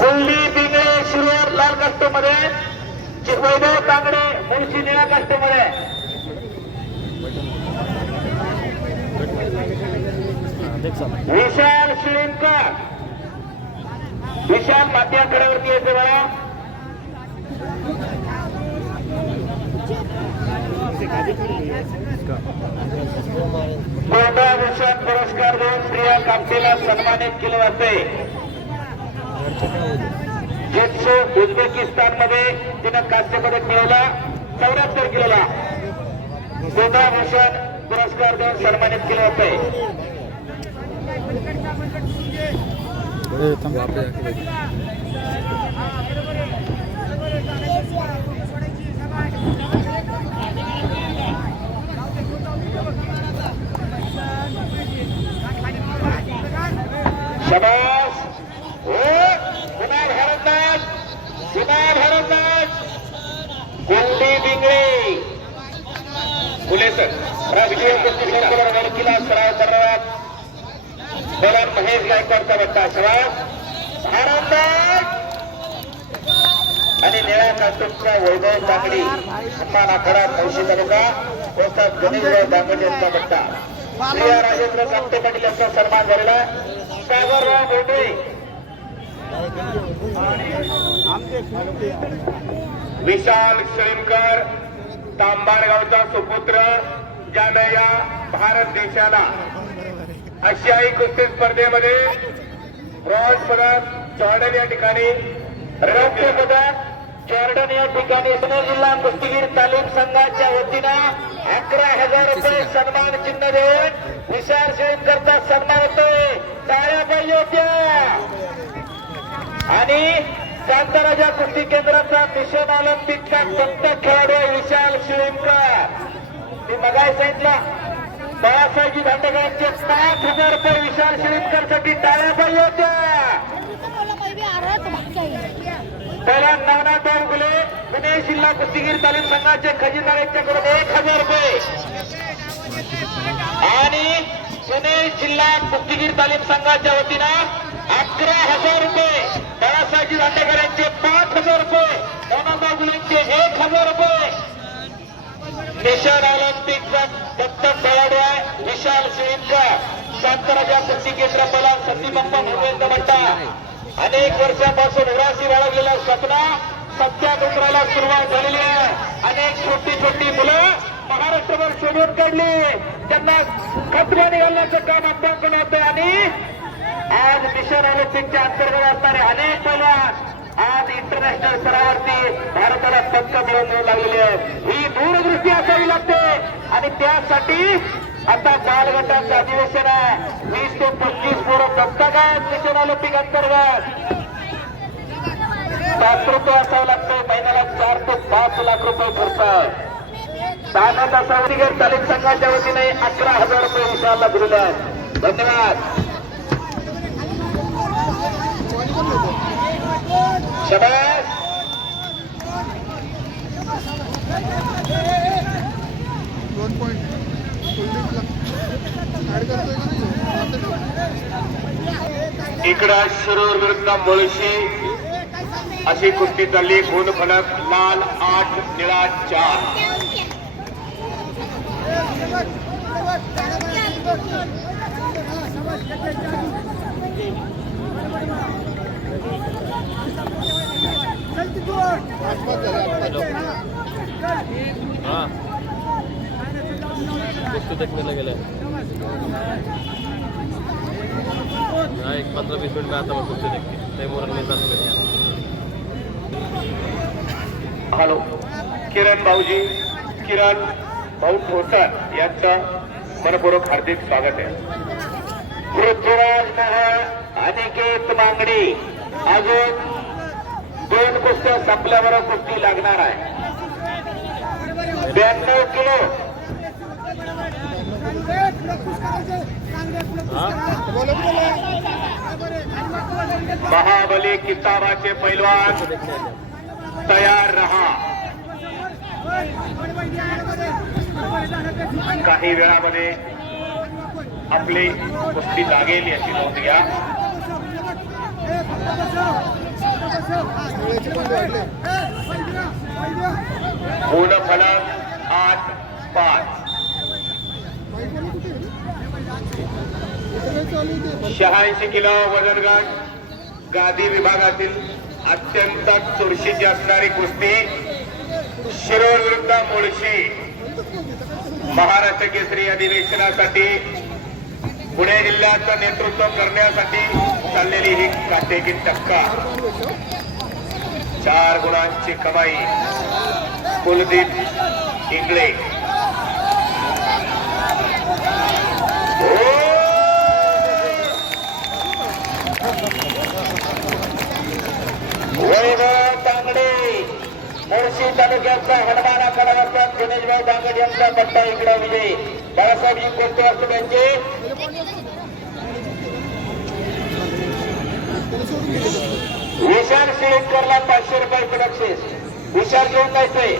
कोल्ली बिंगळे शिरूर लाल कास्टमध्ये, वैभव तांगडे मुळशी निळ्या कास्टमध्ये. विशाल शिळीमकर, विशाल माती आखाड्यावरती येते बघा. भूषण पुरस्कार देऊन प्रिया कामतेला सन्मानित केले जाते. जित्सू उझबेकिस्तान मध्ये तिनं कांस्य पदक मिळवला 74 किलोला. भूषण पुरस्कार देऊन सन्मानित केले जाते. शबास पुन्हा भारतनाथ, पुन्हा भारतनाथ. कोल्ली बिंगळे फुले सर राजकीय वडकीला सराव करण्यात बोला महेश गायकवाडचा बट्टा. शबास भारतनाथ. आणि निळ्या कास्टूमचा वैभव तांगडी सन्मान आखाडा मुळशी तालुका पोस्टात गणेशराव दांगड यांचा बट्टा. प्रिया राजेंद्र कामते पाटील यांचा सन्मान झालेला. सागरराव बोटे, विशाल शिळीमकर तांबाडगावचा सुपुत्र ज्यानं या भारत देशाला आशियाई कुस्ती स्पर्धेमध्ये ब्रॉन्झ पदक जॉर्डन या ठिकाणी, रौप्य पदक जॉर्डन या ठिकाणी. पुणे जिल्हा कुस्तीगीर तालीम संघाच्या वतीनं 11,000 रुपये सन्मान चिन्ह देऊन विशाल शिळीमकरचा सन्मान होतोय. टाळ्या पाहिजे होत्या. आणि शांतराजा कुस्ती केंद्राचा मिशन ऑलिम्पिकचा दत्तक खेळाडू विशाल शिळीमकर. मी मगाही सांगितलं बाळासाहेबजी दांडेकरांचे 5,000 रुपये विशाल शिळीमकर साठी टाळ्या पाहिजे होत्या. पहिला नवनाथ गुले पुणे जिल्हा कुस्तीगीर तालीम संघाचे खजिनदार यांच्याकडून 1,000 रुपये आणि पुणे जिल्हा कुस्तीगीर तालीम संघाच्या वतीनं 11,000 रुपये. बाळासाहेबजी दांडेकर यांचे 5,000 रुपये, नवनाथ गुलेंचे 1,000 रुपये. मिशन ऑलिम्पिकचा दत्तक खेळाडू आहे विशाल शिळीमकर. शांतराजा कुस्ती केंद्र पहिला संदीपप्पा भोगवेंद्र बट्टा. अनेक वर्षापासून उराशी बाळगलेलं स्वप्न सत्या डोंगराला सुरुवात झालेली आहे. अनेक छोटी छोटी मुलं महाराष्ट्रभर शोधून काढली, त्यांना खतपाणी घालण्याचं काम आपण होतं. आणि आज मिशन ऑलिम्पिकच्या अंतर्गत असणारे अनेक पैलवान आज इंटरनॅशनल स्तरावरती भारताला पदक मिळवून लागलेली आहे. ही दूरदृष्टी असावी लागते आणि त्यासाठी आता बालगटांचं अधिवेशन आहे. 20 ते 25 पोरं दत्तक आहेत मिशन ऑलिम्पिक अंतर्गत. पात्रत्व असावं लागतं. महिन्याला 4 ते 5 लाख रुपये खर्च. स्थानक असा तालीम संघाच्या वतीने 11,000 रुपये विशालला दिलेले आहेत. धन्यवाद. शबास. इकडं शिरूर विरुद्ध मुळशी अशी कुस्ती चालली. गुणफलक लाल 8 निळा 4. देखने गेले एक 15-20 मिनिट आता मग कुस्ती देखते हॅलो किरण भाऊ ठोसर यांचं मनपूर्वक हार्दिक स्वागत आहे. पृथ्वीराज मोहळ, अनिकेत मांगडी अजून 2 कुस्त्या संपल्यावर कुस्ती लागणार आहे. 92 किलो महाबली किताबाचे पैलवान तयार रहा. काही वेळामध्ये आपली कुस्ती लागेल याची नोंद घ्या. पूर्ण फलक 8-5. 86 किलो वजन गट गादी विभागातील अत्यंत चुरशीची असणारी कुस्ती शिरोळ विरुद्ध मुळशी महाराष्ट्र केसरी अधिवेशनासाठी पुणे जिल्ह्याचं नेतृत्व करण्यासाठी चाललेली ही काटेकी टक्का. 4 गुणांची कमाई कुलदीप इंगळे. वैभव तांगडे मुळशी तालुक्याचा हनुमाना कलावस्ताद गणेशभाऊ तांगड यांचा पट्टा इकडा विजय. बाळासाहेबजी कोणते असतो त्यांचे विशाल शिळेकरला 500 रुपये बक्षीस. विशाल घेऊन जायचंय.